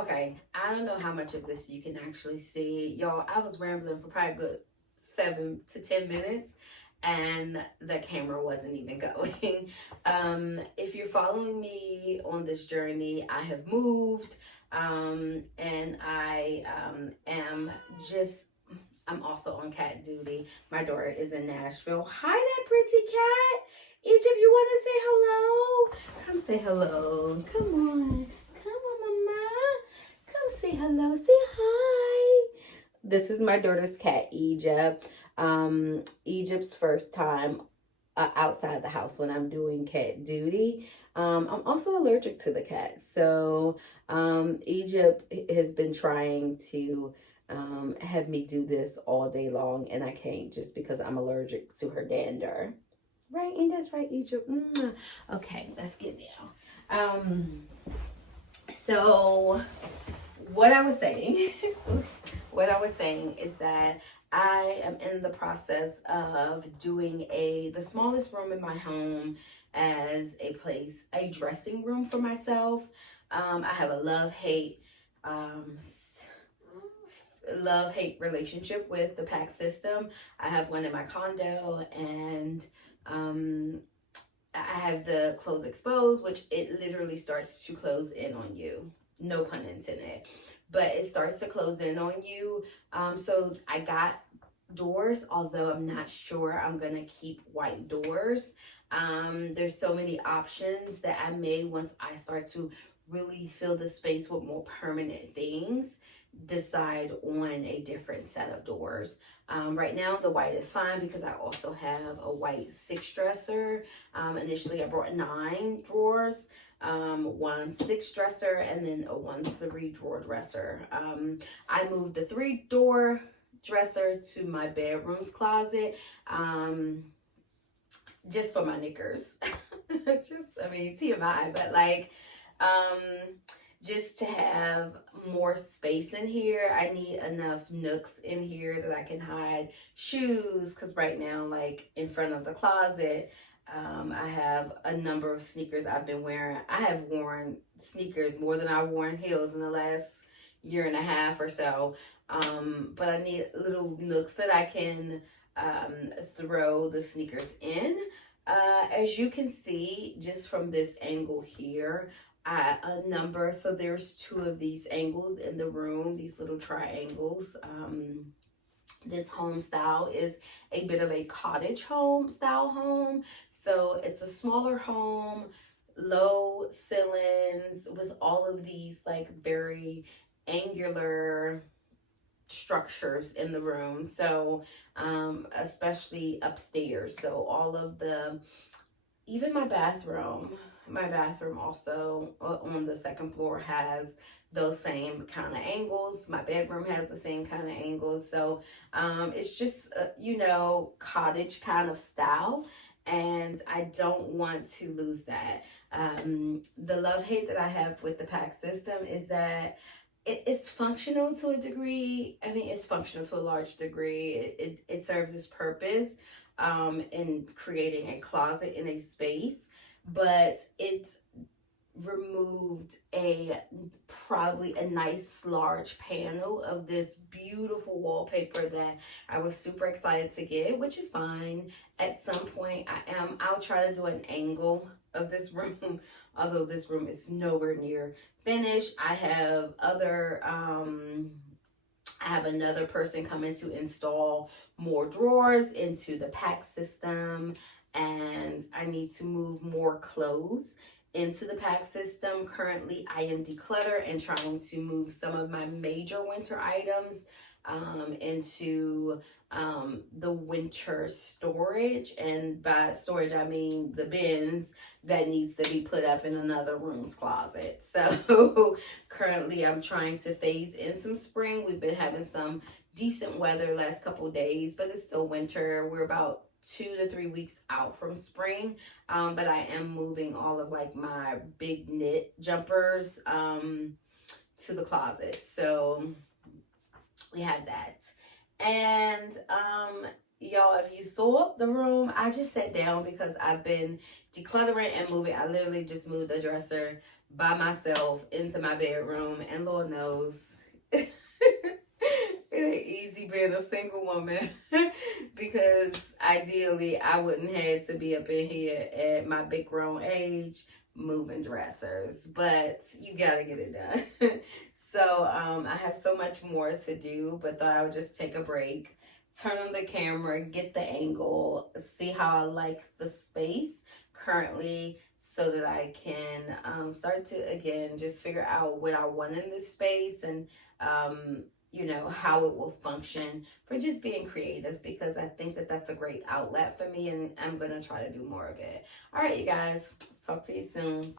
Okay, I don't know how much of this you can actually see. Y'all, I was rambling for probably a good 7 to 10 minutes and the camera wasn't even going. If you're following me on this journey, I have moved and I am just I'm also on cat duty. My daughter is in Nashville. Hi, that pretty cat. Egypt, you want to say hello? Come say hello. Come on. Come on, mama. Come say hello. Say hi. This is my daughter's cat, Egypt. Egypt's first time outside the house when I'm doing cat duty. I'm also allergic to the cat. So Egypt has been trying to have me do this all day long, and I can't just because I'm allergic to her dander. Right, and that's right, Egypt. Okay, let's get down. So what I was saying, what I was saying is that I am in the process of doing the smallest room in my home as a dressing room for myself. I have a um, love hate relationship with the PAC system. I have one in my condo, and um, I have the close exposed, which it literally starts to close in on you. No pun intended, but it starts to close in on you. So I got doors, although I'm not sure I'm gonna keep white doors. There's so many options that I may, once I start to really fill the space with more permanent things, decide on a different set of doors. Right now the white is fine because I also have a white 6 dresser. Initially I brought 9 drawers, 1 6 dresser, and then a 1 3 drawer dresser. I moved the 3 door dresser to my bedroom's closet, just for my knickers. TMI, but just to have more space in here. I need enough nooks in here that I can hide shoes, because right now, like in front of the closet, I have a number of sneakers I've been wearing. I have worn sneakers more than I've worn heels in the last year and a half or so. But I need little nooks that I can throw the sneakers in. As you can see, just from this angle here, so there's 2 of these angles in the room, these little triangles. This home style is a bit of a cottage home style home. So it's a smaller home, low ceilings with all of these like very angular structures in the room. So especially upstairs. So all of even my bathroom also on the second floor has those same kind of angles. My bedroom has the same kind of angles. So it's just, cottage kind of style. And I don't want to lose that. The love hate that I have with the PAC system is that it's functional to a degree. I mean, it's functional to a large degree. It serves its purpose in creating a closet in a space, but it removed probably a nice large panel of this beautiful wallpaper that I was super excited to get, which is fine. At some point I'll try to do an angle of this room, although this room is nowhere near finished. I have another person coming to install more drawers into the PAC system, and I need to move more clothes into the PAC system. Currently, I am declutter and trying to move some of my major winter items into the winter storage. And by storage, I mean the bins that needs to be put up in another room's closet. So currently I'm trying to phase in some spring. We've been having some decent weather last couple of days, but it's still winter. We're about 2 to 3 weeks out from spring. But I am moving all of like my big knit jumpers to the closet. So we have that. And y'all, if you saw the room, I just sat down because I've been decluttering and moving. I literally just moved the dresser by myself into my bedroom, and Lord knows it ain't easy being a single woman because ideally I wouldn't have to be up in here at my big grown age moving dressers, but you gotta get it done. So I have so much more to do, but thought I would just take a break, turn on the camera, get the angle, see how I like the space currently, so that I can start to again just figure out what I want in this space, and you know, how it will function for just being creative, because I think that that's a great outlet for me, and I'm gonna try to do more of it. All right, you guys, talk to you soon.